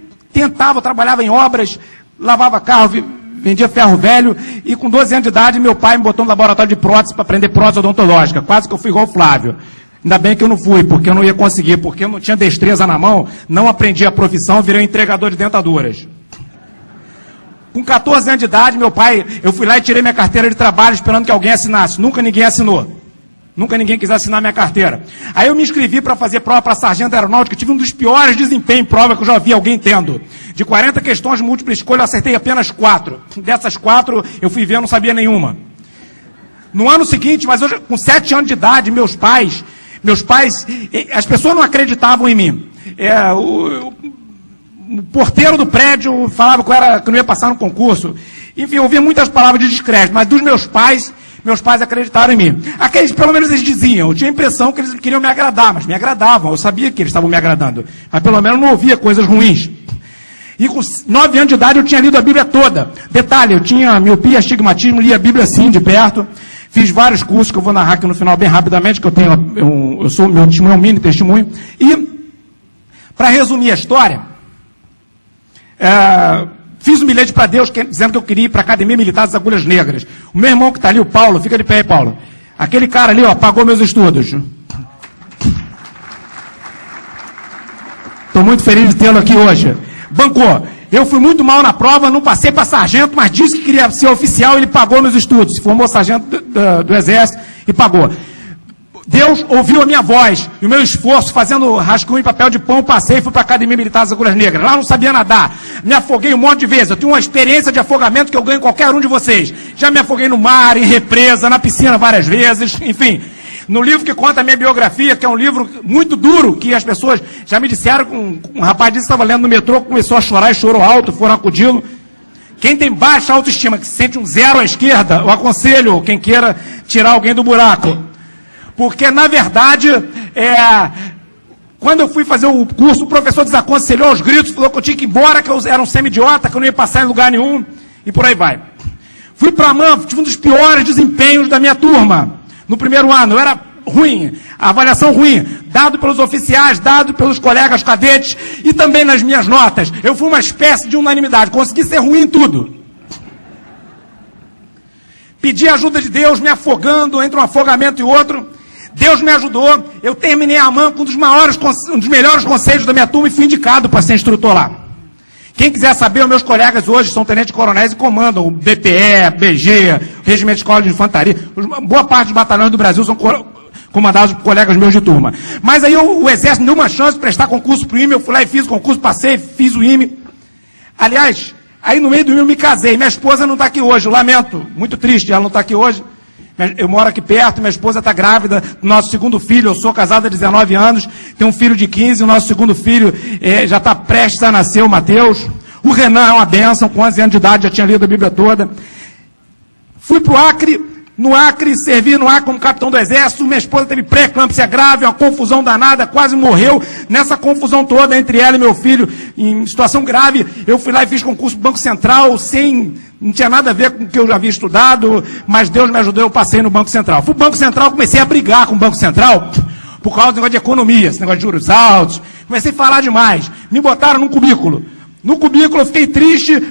trabalhava em obras, lavava carro, vendia ferro velho, e com 12 anos de idade, meu pai me botou no laboratório de prótese para aprender prótese odontológica. Quase que eu fui igual o Flávio. Ainda bem que eu não fui, porque eu não ia conseguir, porque eu não tinha destreza na mão, não aprendi a profissão, virei entregador de dentaduras. Com 14 anos de idade, eu fui lá e tirei minha carteira de trabalho esperando que alguém assinasse. Nunca ninguém assinou. Nunca ninguém quis assinar minha carteira. Aí eu me inscrevi para fazer prova para sargento aeronáutico, tive um dos piores desempenhos em prova que eu já vi alguém tendo. De 40 questões de múltipla escolha, eu acertei apenas 4. Dessas 4, eu fui ver, eu não sabia nenhuma. No ano seguinte, mas hoje, com 7 anos de idade, meus pais, as pessoas não acreditavam em mim. O porteiro do prédio falava que eu não ia passar no concurso. Enfim, eu ouvia muitas palavras de descrédito, mas dos meus pais acreditaram em mim. Aqueles, pelo menos eles diziam, eu tinha a impressão que eles queriam me agradar, mas me agradavam, eu sabia que eles estavam me agradando, mas pelo menos não ouvia coisas ruins. E com 9 anos de idade eu tinha lido a Bíblia toda. Detalhe, eu tinha miopia, astigmatismo, lia a Bíblia assim, de perto, fiz vários cursos que eu vou narrar aqui no final bem rapidamente, que meu testemunho é um mini testemunho. E, para resumir a história, fiz um bilhete para Deus dizendo que eu queria ir para a Academia Militar das Agulhas Negras. O meu irmão que está ali, o Paulo, fica de pé aí, Paulo. Aquele cara ali, pagou meus estudos. Estou muito feliz de tê-lo aqui hoje. Bancou. Eu fui muito mal na prova, não passei para sargento, mas disse que queria ser oficial, ele pagou meus estudos. Se formou sargento do Exército e pagou. Deus ouviu a minha voz e o meu esforço, fazendo rascunho em papel de pão, passei e fui para a Academia Militar das Agulhas Negras. Lá eu não sabia nadar, me afoguei um monte de vezes. Eu tenho uma experiência de afogamento que eu ganho em qualquer um de vocês. Já me afoguei no mar, em represa, na piscina várias vezes, enfim. No livro que conta a minha biografia, que é um livro muito duro, que as pessoas já me disseram, um rapaz disse que estava lendo no metrô, começou a chorar e chorou alto, foram acudi-lo. Quem tem baixa autoestima, que se sente um 0 à esquerda, eu aconselho quem queira tirar alguém do buraco. Porque, na verdade, quando eu fui fazer o curso, o professor desaconselhou aos gritos, falou que eu tinha que ir embora, que eu era um semi-idiota, que eu não ia passar em lugar nenhum, e por aí vai. Fui para a MAN, tive um dos piores desempenhos da minha turma. No primeiro ano, eu era ruim, a avaliação ruim, dado pelos oficiais, dado pelos colegas cadetes, e também nas minhas notas. Eu fui uma espécie de unanimidade, consegui ser ruim em tudo. Pedi a ajuda de Deus, me afogando entre um afogamento e outro. Deus me ajudou, eu terminei a MAN com um dos melhores conselhos da minha turma e fui indicado para ser instrutor lá. Quem quiser saber, os meus colegas hoje são tenentes-coronéis e comandam o BPE, BG, Regimento de Escola de Infantaria. Boa parte dos batalhões do Brasil são comandados por colegas meus de turma. Mas aí o Exército me deu uma chance de prestar concurso para o IME, eu fui lá e fiz o concurso, passei, fiz o IME. Aliás, aí no meio do IME eu me casei, minha esposa não está aqui hoje, eu lamento, muito triste, ela não está aqui hoje. Eu moro aqui perto, minha esposa está grávida do nosso segundo filho, eu sou casado há 19 anos, tenho um filho de 15, o nosso segundo filho já está prestes a nascer, o Mateus. O Renan é uma bênção, com 11 anos de idade, já tinha lido a Bíblia toda. Fui para o Acre, no Acre, servi no Acre como capitão do Exército, minha esposa teve pré-eclâmpsia grave, uma confusão danada, quase morreu. Nessa confusão toda, entre ela e meu filho, em situação grave, eu fui lá e fiz concurso do Banco Central, não tinha nada a ver com o que eu já havia estudado, mas Deus me ajudou, eu passei no Banco Central. Fui para o Banco Central, comecei a brigar com o Banco Central, por causa do negócio de economia, esse negócio de juros altos, comecei a falar demais, me botaram num cubículo. No cubículo eu fiquei triste,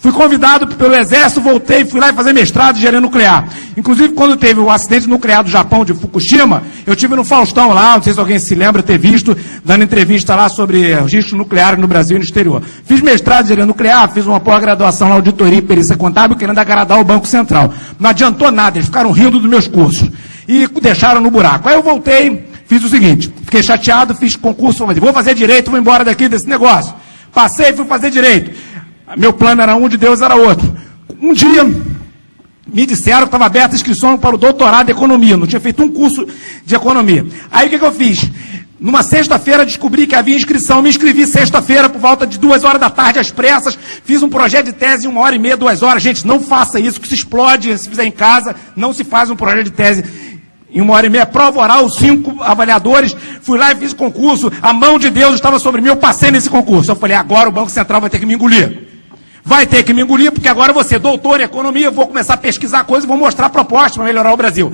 fui convidado pelo Exército, voltei, fui lá e fazer mestrado em engenharia nuclear. Inclusive, quando teve o acidente nuclear do Japão, de Fukushima, eu tive no Faustão lá, não sei se alguém se lembra ter visto, dando entrevista lá sobre registro nuclear no Brasil e no exterior. Fiz mestrado em engenharia nuclear, fiz uma pós-graduação na auditoria e perícia contábil, querendo agradar o Banco Central. Não adiantou nada, eles ficaram rindo dos meus cursos. E deixaram no buraco. Aí eu voltei, fiz o seguinte, fiquei chateado, fiz concurso, vou fazer direito, vou embora daqui desse negócio. Passei e fui fazer direito. Meu plano era um, de Deus era outro. Um dia, me disseram que estava aberta a inscrição para o doutorado de economia. Não tinha feito um curso de economia. Aí o que eu fiz? Numa sexta-feira descobri que havia inscrição. Me inscrevi sexta-feira por volta de 2 horas da tarde, às pressas. Fiz um projeto de tese em 1h30, 2 horas. Gente, não faça isso, que se explode se fizer em casa. Não se faz um projeto de tese em 1h30, prova oral, 5 avaliadores, fui lá e fiz o concurso, a mão de Deus estava sobre mim, eu passei nesse concurso. Eu falei, agora o Banco Central vai ter que me engolir. Vai ter que me engolir, porque agora eu vou ser doutor em economia, eu vou começar a pesquisar coisas e vou mostrar propostas para melhorar o Brasil.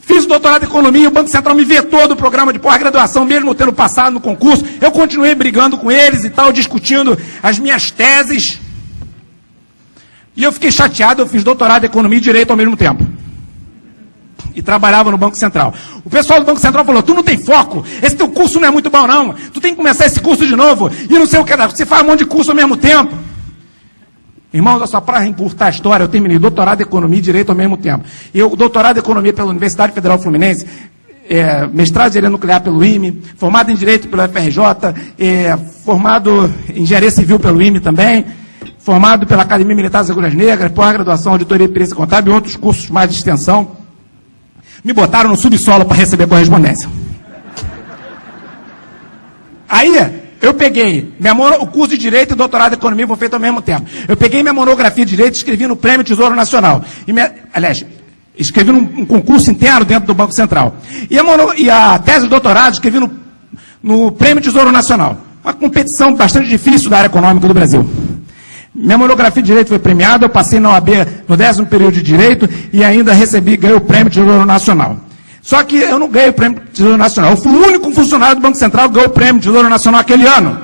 Fiz o doutorado em economia, o Banco Central me vetou do programa de pós-graduação, mesmo tendo passado no concurso. Eu continuei brigando com eles e tal, discutindo as minhas teses. E eu fiquei chateado, eu fiz doutorado em economia e direito ao mesmo tempo. E trabalhava no Banco Central. O pessoal do Banco Central falou, tu não tem foco, esse teu curso não é muito bom não, tu tem que começar esse curso de novo, e não sei o que, você faz um monte de curso ao mesmo tempo. Irmãos, só para encurtar a história, eu terminei doutorado em economia e direito ao mesmo tempo. Eu, doutorado em economia pela Universidade Federal Fluminense, mestrado em engenharia nuclear pelo IME, formado em direito pelo FRJ, formado em engenharia civil pelo IME também, formado pela Academia Militar das Agulhas Negras, pós-graduação, auditoria e perícia contábil e outros cursos mais de extensão. Me botaram no subsolo para receber correspondência. Aí, eu peguei o curso de Direito e doutorado em Economia, foi feito ao mesmo tempo. Eu peguei minha monografia de Direito e escrevi no Prêmio Tesouro Nacional. Aliás, escrevi num concurso interno dentro do Banco Central. E a tese de doutorado escrevi no Prêmio Tesouro Nacional. Uma competição bastante difícil da área econômica do Brasil. Minha monografia de Direito foi premiada, eu passei na OAB no 10º período de Direito e ainda ganhei o Prêmio Tesouro Nacional. Só que eu não ganhei o Prêmio Tesouro Nacional. Eu fui o único funcionário do Banco Central que ganhou o Prêmio Tesouro Nacional aquele ano.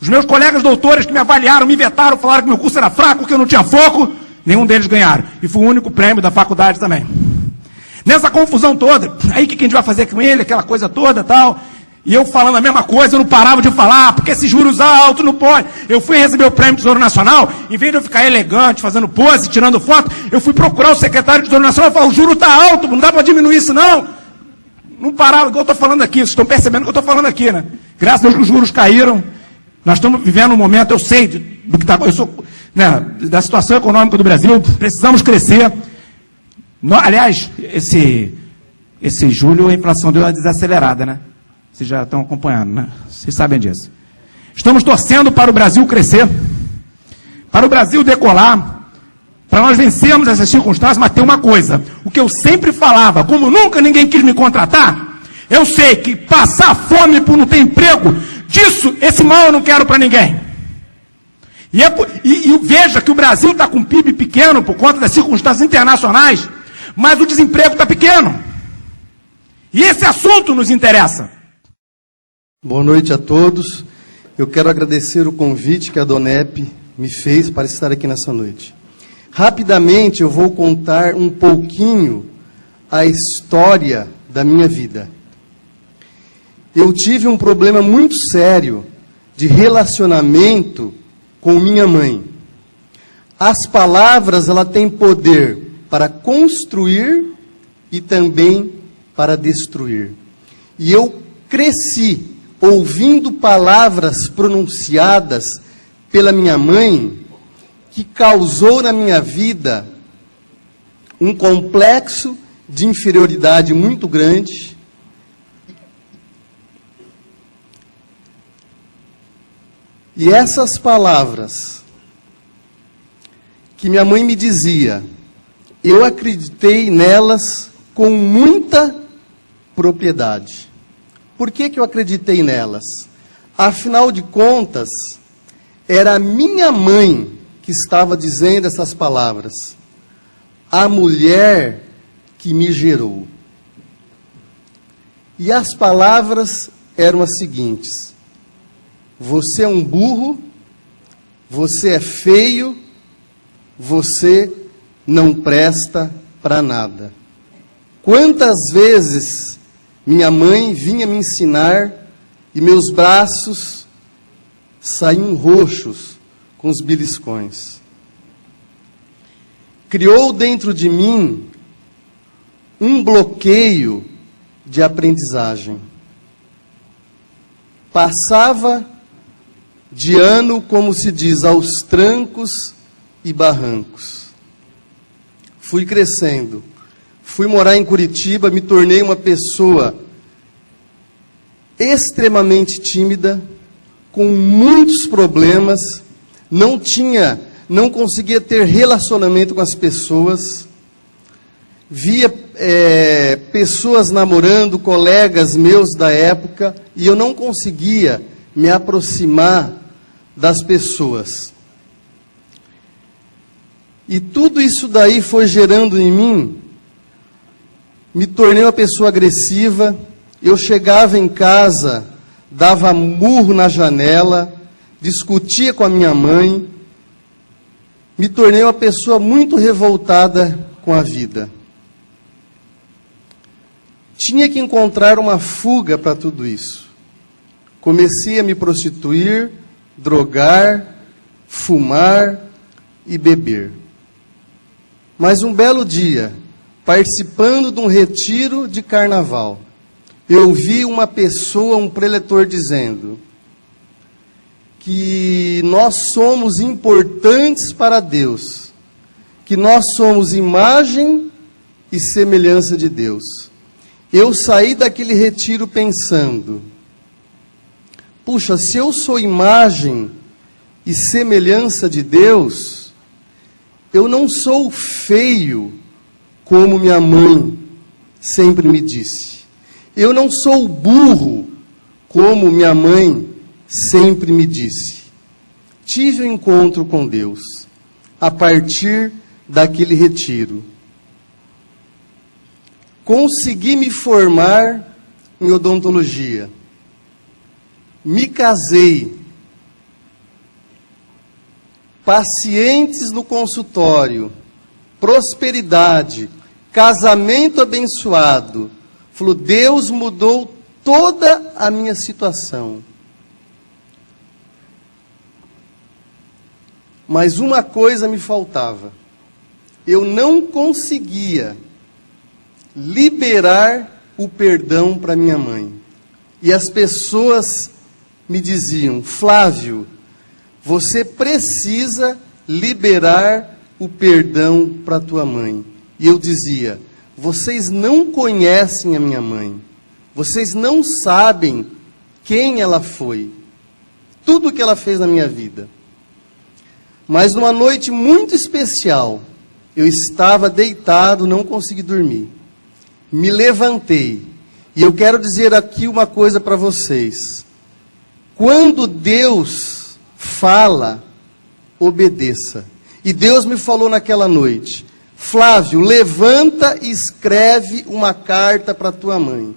Os meus colegas doutores que me avaliaram, me vetaram, falaram que meu curso era fraco, que eu não tinha foco, nenhum deles ganharam. E fui o único prêmio da faculdade também. Nessa confusão toda, aí o que a gente vai fazer com ele, aquela coisa toda tal... E eu falando a mesma coisa, eu não parava de falar, porque esses juros altos não pode. Eu fui receber o Prêmio Tesouro Nacional, em vez de eu ficar elegante, fazendo pose, tirando foto, eu fui procurar o secretário do Tesouro Nacional e falar, o juro está alto, não dá para diminuir isso não. não pararam, igual eu estou falando aqui, vocês estão percebendo o que eu estou falando aqui, né? Graças a Deus que os juros caíram, nós estamos vivendo um momento, eu sei do que está, eu sou, né, da situação econômica do Brasil, precisamos crescer. Aliás, esse julho a inflação deu uma desacelerada, né? Vocês já estão acompanhando, né? Vocês sabem disso. Estamos torcendo para o Brasil crescer, para o Brasil decolar, para nós vencermos essas circunstâncias, mas tem uma coisa, o que eu sempre falava, como nunca ninguém quis me contratar, eu sei que passar fome por não ter emprego, disso, esse mal eu não quero para ninguém. E veja que o Brasil está com PIB pequeno por conta das circunstâncias internacionais, mas o desemprego está pequeno. E esse assunto nos interessa. Boa noite a todos. Eu quero agradecer o convite que a Donep me fez para estar aqui nessa noite. Rapidamente eu vou contar um pouquinho a história da minha vida. Eu tive um problema muito sério de relacionamento com minha mãe. As palavras, ela tem poder para construir e também para destruir. E eu cresci ouvindo palavras pronunciadas pela minha mãe, que causou na minha vida um complexo de inferioridade muito grande. E essas palavras que minha mãe me dizia, eu acreditei nelas com muita propriedade. Por que eu acreditei nelas? Afinal de contas, era a minha mãe que estava dizendo essas palavras. A mulher que me gerou. E as palavras eram as seguintes: você é um burro, você é feio, você não presta para nada. Quantas vezes minha mãe vinha me ensinar e meus braços saíam roxos com os beliscões. Criou dentro de mim um bloqueio de aprendizagem. Passava de ano, como se diz, aos trancos e barrancos. Fui crescendo. Fui morar em Curitiba, me tornei uma pessoa extremamente tímida, com muitos problemas, não conseguia ter relacionamento com as pessoas, via pessoas namorando, colegas meus da época, e eu não conseguia me aproximar das pessoas. E tudo isso daí foi gerando em mim, me tornei uma pessoa agressiva. Eu chegava em casa, dava murro na janela, discutia com a minha mãe, me tornei uma pessoa muito revoltada com a vida. Tinha que encontrar uma fuga para tudo isso. Comecei a me prostituir, drogar, fumar e beber. Mas um belo dia, participando de um retiro de carnaval, eu vi uma pessoa, um preletor, dizendo que nós somos importantes para Deus, que nós somos imagem e semelhança de Deus. Eu saí daquele retiro pensando, puxa, se eu sou imagem e semelhança de Deus, eu não sou feio, como minha mãe sempre me disse. Eu não sou burro, como minha mãe sempre me disse. Tive um encontro com Deus a partir daquele retiro. Consegui me formar em odontologia. Me casei. Pacientes no consultório. Prosperidade. Casamento abençoado. Falou, Deus mudou toda a minha situação. Mas uma coisa me faltava. Eu não conseguia liberar o perdão para minha mãe. E as pessoas me diziam: Flávio, você precisa liberar o perdão para tua mãe. E eu dizia: vocês não conhecem a minha mãe. Vocês não sabem quem ela foi. Tudo que ela fez na minha vida. Mas numa noite muito especial, eu estava deitado, não consegui dormir. Me levantei. E eu quero dizer aqui uma coisa para vocês. Quando Deus fala, obedeça. E Deus me falou naquela noite: Flávio, levanta e escreve uma carta para tua mãe.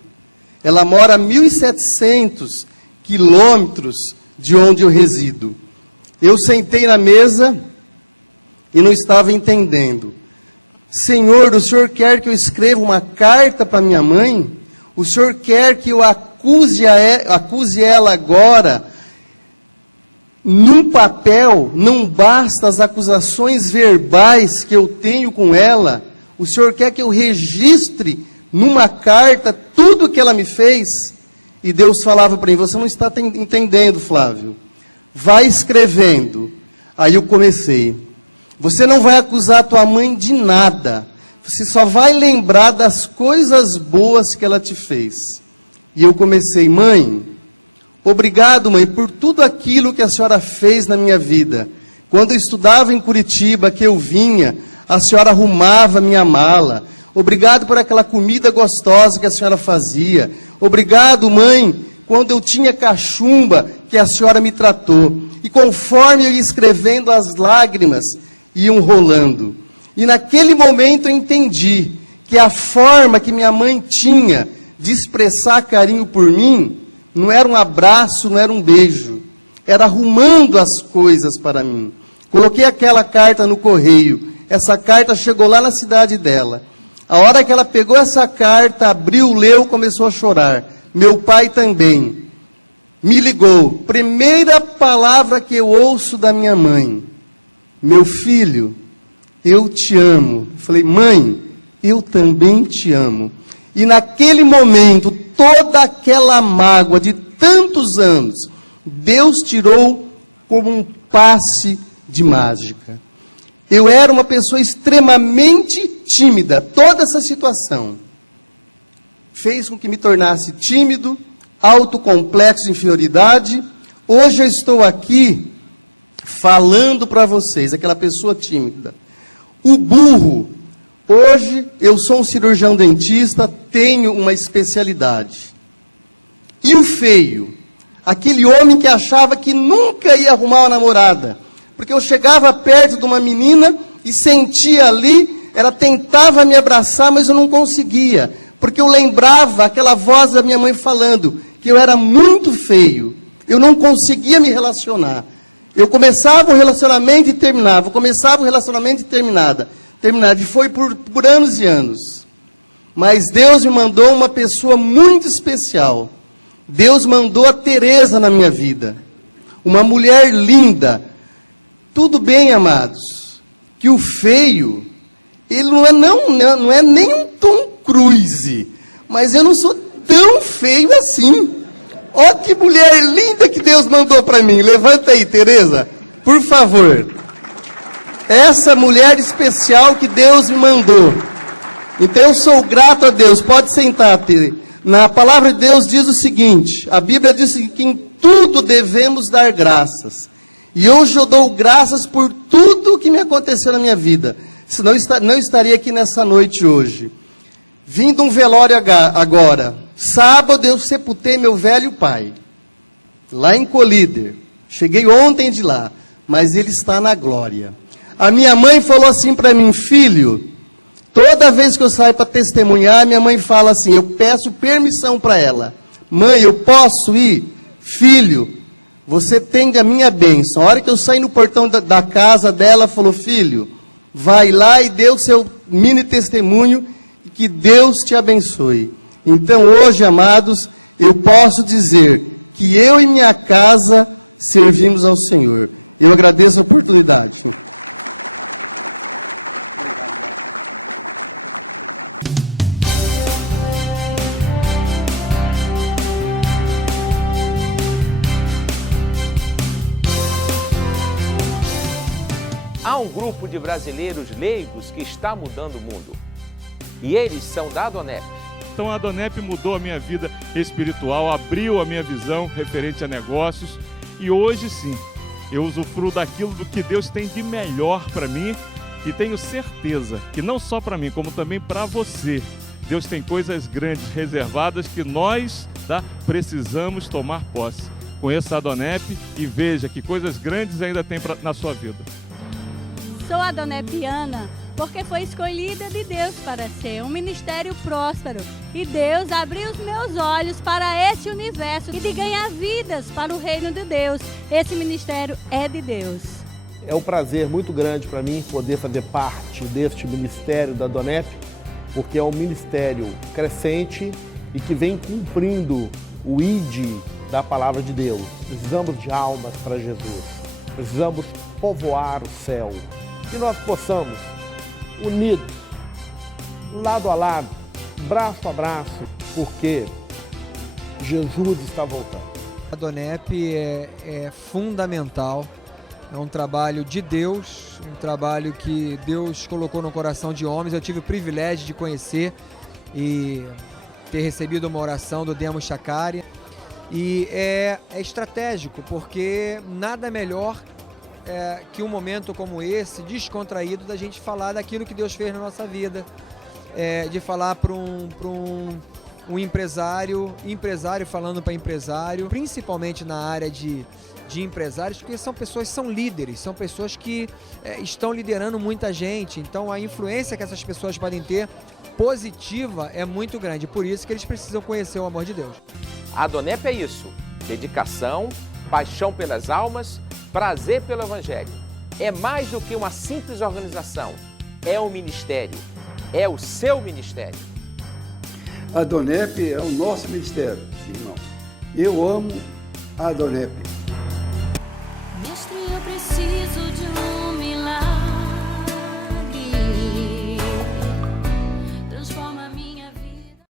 Ela mora a 1.700 quilômetros de onde eu resido. Eu sentei na mesa e não estava entendendo. Senhor, o Senhor quer que eu escreva uma carta para minha mãe? O Senhor quer que eu acuse ela agora? Num papel, não basta as acusações verbais que eu tenho com ela. O Senhor quer que eu registre numa carta tudo o que ela me fez? E Deus falava para mim: você não está entendendo, Flávio. Vai escrevendo. Aí eu comecei. Você não vai acusar a tua mãe de nada. Você só vai lembrar das coisas boas que ela te fez. E eu comecei: mãe, obrigado, mãe, por tudo aquilo que a senhora fez na minha vida. Quando eu estudava em Curitiba, que eu vinha, a senhora arrumava minha mala. Obrigado por aquela comida gostosa que a senhora fazia. Obrigado, mãe, quando eu tinha cachumba, que a senhora me tratou. E conforme eu ia escrevendo, as lágrimas iam rolando. E naquele momento eu entendi que a forma que minha mãe tinha de expressar carinho por mim não era um abraço, não era um beijo. Era arrumando as coisas para mim. Coloquei aquela carta no correio. Essa carta chegou lá na cidade dela. A hora que ela pegou essa carta, abriu, leu, começou a chorar. Meu pai também. Me ligou. Primeira palavra que eu ouço da minha mãe: meu filho, eu te amo. Falei: mãe, eu também te amo. E naquele momento, toda aquela mágoa de tantos anos, Deus tirou como um passe de mágica. Eu era uma pessoa extremamente tímida. Toda essa situação fez com que me tornasse tímido, autocomplexo de inferioridade. Hoje eu estou aqui falando para vocês, aquela pessoa tímida. O burro, hoje eu sou um cirurgião dentista, tenho uma especialidade. E o feio, aquele homem que achava que nunca ia arrumar uma namorada, porque eu chegava perto de uma menina e sentia ali, ela tentava me abraçar, mas eu não conseguia, porque eu lembrava aquela voz da minha mãe falando que eu era muito feio, eu não conseguia me relacionar. Eu começava um relacionamento e terminava, começava um relacionamento e terminava. E foi por anos e anos. Mas Deus me mandou uma pessoa muito especial. Deus mandou a Teresa na minha vida. Uma mulher linda. Tudo bem, amados, que o feio, ele não é nem um Tom Cruise, mas eu não sou tão feio assim. Olha que mulher linda que Deus mandou para mim. Levanta aí, Teresa, por favor. Essa mulher especial que Deus me mandou. Então eu sou grato a Deus. Pode sentar, Teresa. Na palavra de Deus diz o seguinte, a Bíblia diz que em tudo devemos dar graças. E hoje eu dou graças por tudo que me aconteceu na minha vida. Senão não estaria aqui nessa noite hoje. Vim de um velório agora. Sábado eu sepultei meu velho pai. Lá em Colíder. Cheguei ontem de lá. Mas ele está na glória. A minha mãe falou assim para mim: filho, toda vez que eu saio para testemunhar, minha mãe fala assim, eu peço permissão para ela. Mãe, eu posso ir? Filho, você tem a minha bênção. A hora que eu saí no portão da casa dela, falou: filho, vai lá e dê o seu mini testemunho, e que Deus te abençoe. Então hoje, amados, eu posso dizer que eu e minha casa servimos ao Senhor. Eu agradeço a oportunidade. de brasileiros leigos que está mudando o mundo. E eles são da Adonep. Então a Adonep mudou a minha vida espiritual, abriu a minha visão referente a negócios e hoje sim, eu usufruo daquilo do que Deus tem de melhor para mim e tenho certeza que não só para mim, como também para você, Deus tem coisas grandes reservadas que nós precisamos tomar posse. Conheça a Adonep e veja que coisas grandes ainda tem na sua vida. Sou adonepiana porque foi escolhida de Deus para ser um ministério próspero. E Deus abriu os meus olhos para esse universo e de ganhar vidas para o reino de Deus. Esse ministério é de Deus. É um prazer muito grande para mim poder fazer parte deste ministério da Adonep, porque é um ministério crescente e que vem cumprindo o ID da palavra de Deus. Precisamos de almas para Jesus. Precisamos povoar o céu. Que nós possamos, unidos, lado a lado, braço a braço, porque Jesus está voltando. A Adonep é fundamental, é um trabalho de Deus, um trabalho que Deus colocou no coração de homens. Eu tive o privilégio de conhecer e ter recebido uma oração do Demo Chakari. E é estratégico, porque nada melhor que um momento como esse, descontraído, da gente falar daquilo que Deus fez na nossa vida, de falar para um empresário falando para empresário, principalmente na área de empresários, porque são pessoas, são líderes, são pessoas que estão liderando muita gente, então a influência que essas pessoas podem ter positiva é muito grande, por isso que eles precisam conhecer o amor de Deus. A Adonep é isso: dedicação, paixão pelas almas, prazer pelo Evangelho. É mais do que uma simples organização, é um ministério, é o seu ministério. A Adonep é o nosso ministério, irmão. Eu amo a Adonep. Mestre, eu preciso de